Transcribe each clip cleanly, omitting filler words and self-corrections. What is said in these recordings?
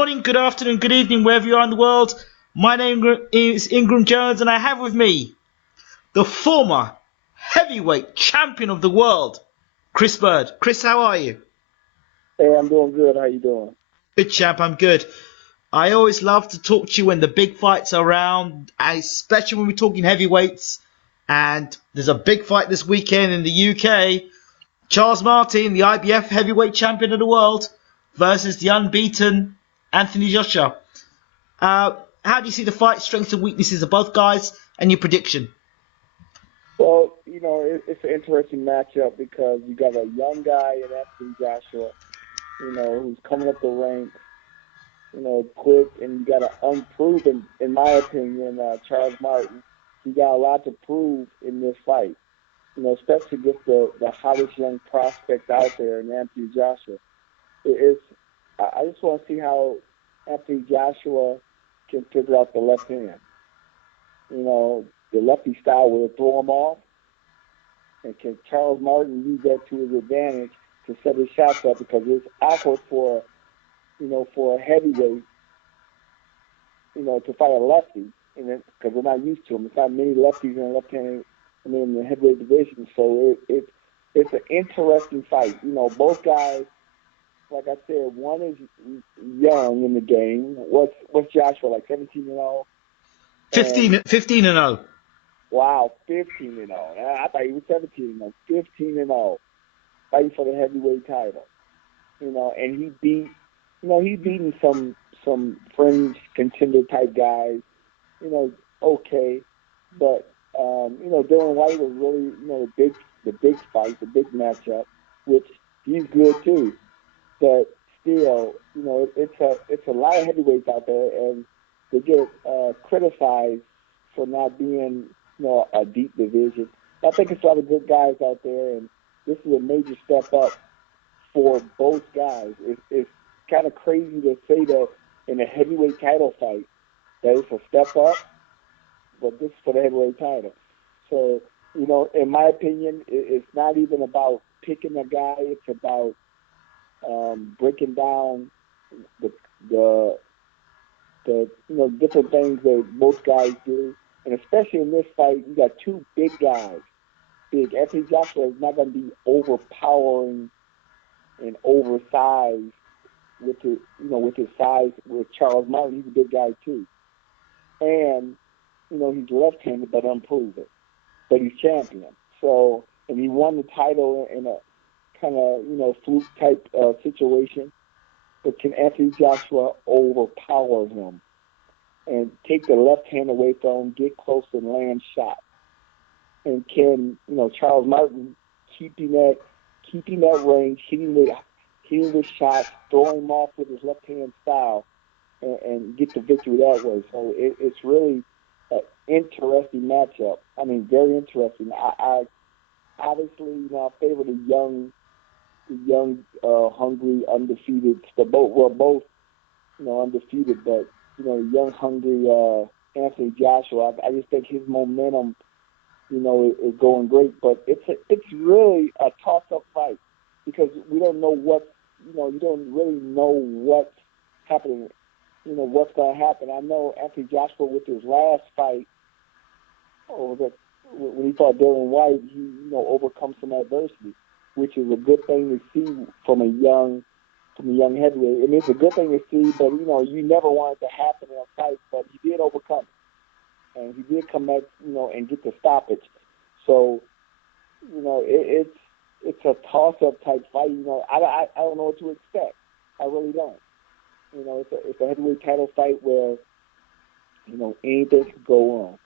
morning, good afternoon, good evening, wherever you are in the world. My name is Ingram Jones, and I have with me the former heavyweight champion of the world, Chris Bird. Chris, how are you? Hey, I'm doing good. How you doing? Good, champ, I'm good. I always love to talk to you when the big fights are around, especially when we're talking heavyweights. And there's a big fight this weekend in the UK. Charles Martin, the IBF heavyweight champion of the world, versus the unbeaten Anthony Joshua. How do you see the fight, strengths and weaknesses of both guys, and your prediction? Well, it's an interesting matchup because you got a young guy in Anthony Joshua, who's coming up the ranks, quick, and you got an unproven, in my opinion, Charles Martin. He got a lot to prove in this fight, especially against the hottest young prospect out there in Anthony Joshua. I just want to see how Anthony Joshua can figure out the left hand. The lefty style will throw him off, and can Charles Martin use that to his advantage to set his shots up, because it's awkward for a heavyweight, to fight a lefty, and because we're not used to them. It's not many lefties in the left-handed, in the heavyweight division. So it's an interesting fight. Both guys, like I said, one is young in the game. What's Joshua, like 17-0? 15 and 0. Wow, 15-0. I thought he was 17-0. 15-0, fighting for the heavyweight title. And he's beaten some fringe contender type guys. Okay, but Dylan White was really the big fight, the big matchup, which he's good too. But still, it's a lot of heavyweights out there, and they get criticized for not being a deep division. I think it's a lot of good guys out there, and this is a major step up for both guys. It's kind of crazy to say that in a heavyweight title fight that it's a step up, but this is for the heavyweight title. So, in my opinion, it's not even about picking a guy. It's about breaking down the different things that both guys do. And especially in this fight, you got two big guys. Big. Anthony Joshua is not going to be overpowering and oversized with his size. With Charles Martin, he's a big guy too. And, he's left-handed but unproven. But he's champion. So, and he won the title in a kind of, fluke type situation. But can Anthony Joshua overpower him and take the left hand away from him, get close and land shots? And can, Charles Martin keeping that range, hitting the shots, throwing him off with his left hand style, and get the victory that way? So it's really an interesting matchup. I mean, very interesting. I obviously, I favor the young, hungry, undefeated. We're both, undefeated, but young, hungry Anthony Joshua. I just think his momentum, is going great. But it's really a toss-up fight because we don't know you don't really know what's happening. What's going to happen. I know Anthony Joshua with his last fight, when he fought Dylan White, he overcome some adversity, which is a good thing to see from a young heavyweight. And it's a good thing to see, but you never want it to happen in a fight, but he did overcome it. And he did come back, and get the stoppage. So, it's a toss-up type fight. I don't know what to expect. I really don't. It's a heavyweight title fight where, anything could go on.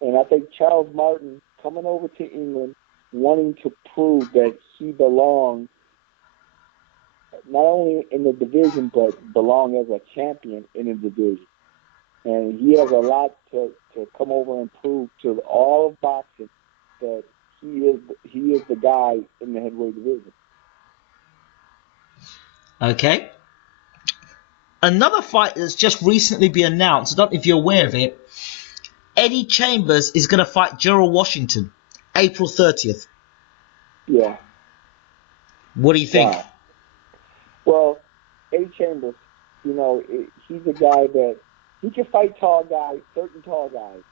And I think Charles Martin coming over to England, wanting to prove that he belongs not only in the division, but belong as a champion in the division. And he has a lot to come over and prove to all of boxing that he is the guy in the heavyweight division. Okay. Another fight that's just recently been announced, I don't know if you're aware of it, Eddie Chambers is going to fight Gerald Washington, April 30th. Yeah. What do you think? Wow. Well, Eddie Chambers, he's a guy that he can fight tall guys, certain tall guys.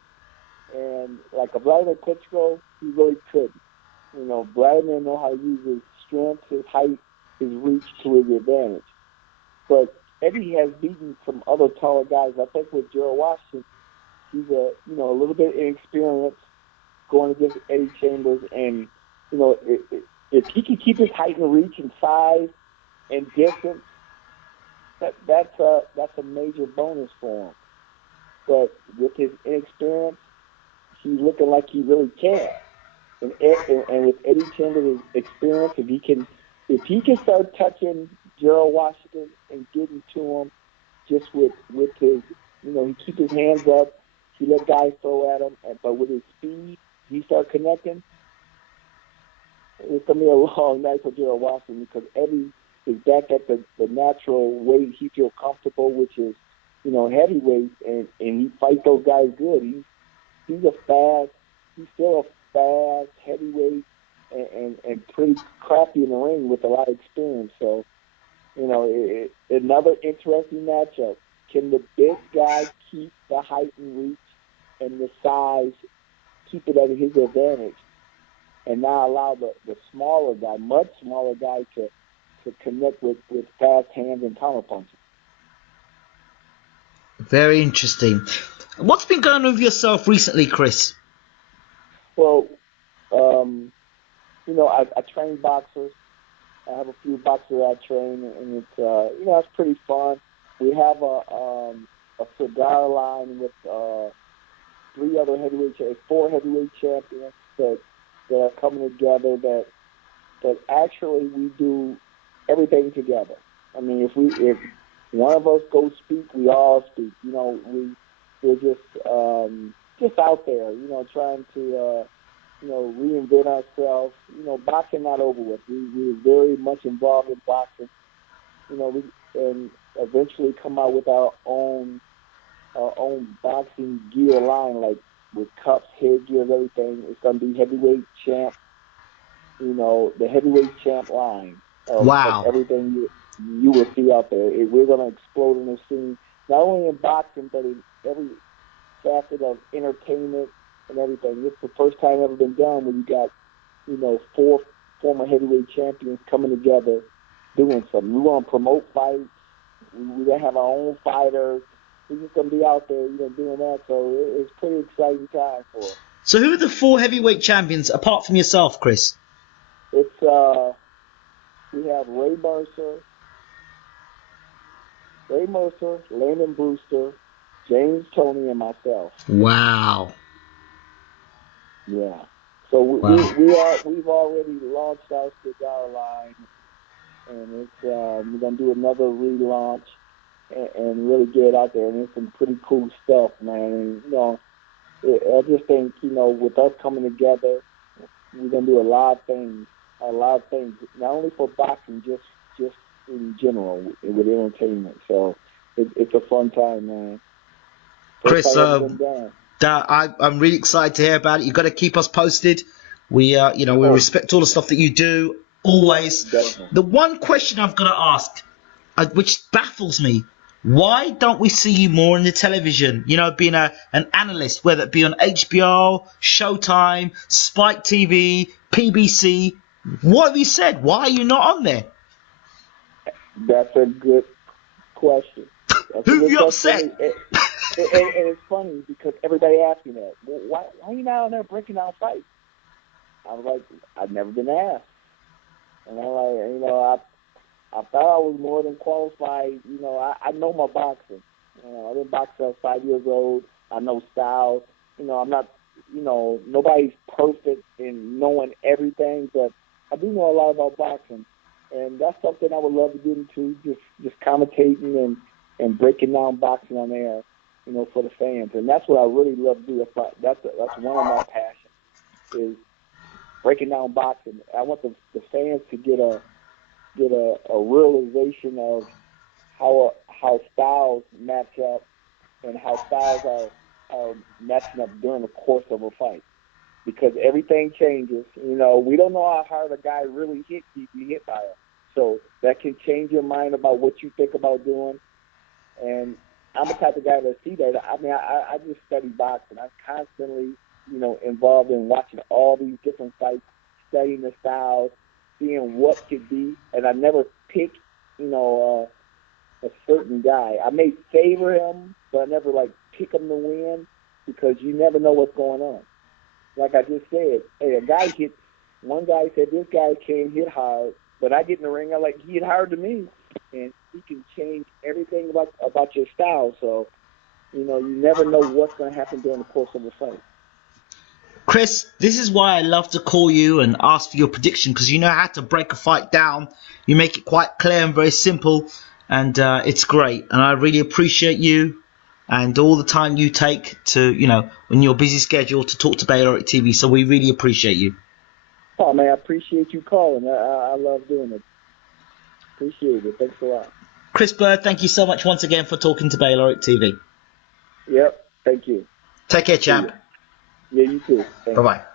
And like a Vladimir Klitschko, he really couldn't. Vladimir know how to use his strength, his height, his reach to his advantage. But Eddie has beaten some other taller guys. I think with Gerald Washington, he's a little bit inexperienced going against Eddie Chambers, and if he can keep his height and reach and size and distance, that's a major bonus for him. But with his inexperience, he's looking like he really can. And with Eddie Chambers' experience, if he can start touching Gerald Washington and getting to him, just with his, he keep his hands up, he let guys throw at him, but with his speed, he start connecting. It's gonna be a long night for Gerald Washington because Eddie is back at the natural weight he feels comfortable, which is heavyweight, and he fights those guys good. He's still a fast heavyweight and pretty crappy in the ring with a lot of experience. So, another interesting matchup. Can the big guy keep the height and reach and the size, keep it at his advantage, and not allow the smaller guy, much smaller guy, to connect with fast hands and counter punches? Very interesting. What's been going on with yourself recently, Chris? Well, I train boxers. I have a few boxers I train, and it's pretty fun. We have a cigar line with four heavyweight champions that are coming together. That actually we do everything together. I mean, if one of us goes speak, we all speak. We're just out there, trying to reinvent ourselves. Boxing not over with. We're very much involved in boxing. And eventually come out with our own boxing gear line, like with cups, headgear, everything. It's gonna be heavyweight champ. The heavyweight champ line of everything you will see out there. We're gonna explode in the scene, not only in boxing but in every facet of entertainment and everything. It's the first time ever been done when you got, four former heavyweight champions coming together doing something. We want to promote fights. We're going to have our own fighters. We're just going to be out there, doing that. So it's a pretty exciting time for us. So who are the four heavyweight champions apart from yourself, Chris? It's we have Ray Mercer, Landon Brewster, James Toney, and myself. Wow. Yeah. So we've already launched our cigar line, and it's we're gonna do another relaunch and really get it out there. And it's some pretty cool stuff, man. And I just think with us coming together, we're gonna do a lot of things, not only for boxing, just in general with entertainment. So it's a fun time, man. Chris, I'm really excited to hear about it. You've got to keep us posted. We respect all the stuff that you do, always. Definitely. The one question I've got to ask, which baffles me, why don't we see you more in the television? Being an analyst, whether it be on HBO, Showtime, Spike TV, PBC. What have you said? Why are you not on there? That's a good question. Who you upset? And it's funny because everybody asks me that. Well, why are you not on there breaking down fights? I was like, I've never been asked. And I'm like, I thought I was more than qualified. I know my boxing. I've been boxing since 5 years old. I know styles. I'm not, nobody's perfect in knowing everything, but I do know a lot about boxing. And that's something I would love to get into, just commentating and breaking down boxing on air, for the fans. And that's what I really love to do. That's one of my passions, is breaking down boxing. I want the fans to get a realization of how styles match up and how styles are matching up during the course of a fight. Because everything changes. We don't know how hard a guy really hit you hit by him. So that can change your mind about what you think about doing. And I'm the type of guy that see that. I mean, I just study boxing. I'm constantly, involved in watching all these different fights, studying the styles, seeing what could be. And I never pick, a certain guy. I may favor him, but I never pick him to win because you never know what's going on. Like I just said, hey, one guy said this guy can't hit hard, but I get in the ring, he hit hard to me, and he can change everything about your style. So, you never know what's going to happen during the course of a fight. Chris, this is why I love to call you and ask for your prediction, because you know how to break a fight down. You make it quite clear and very simple, and it's great. And I really appreciate you and all the time you take to, in your busy schedule to talk to Bayloric TV. So we really appreciate you. Oh, man, I appreciate you calling. I love doing it. Appreciate it. Thanks a lot. Chris Bird, thank you so much once again for talking to Bayloric TV. Yep, thank you. Take care, champ. Yeah, you too. Thanks. Bye-bye.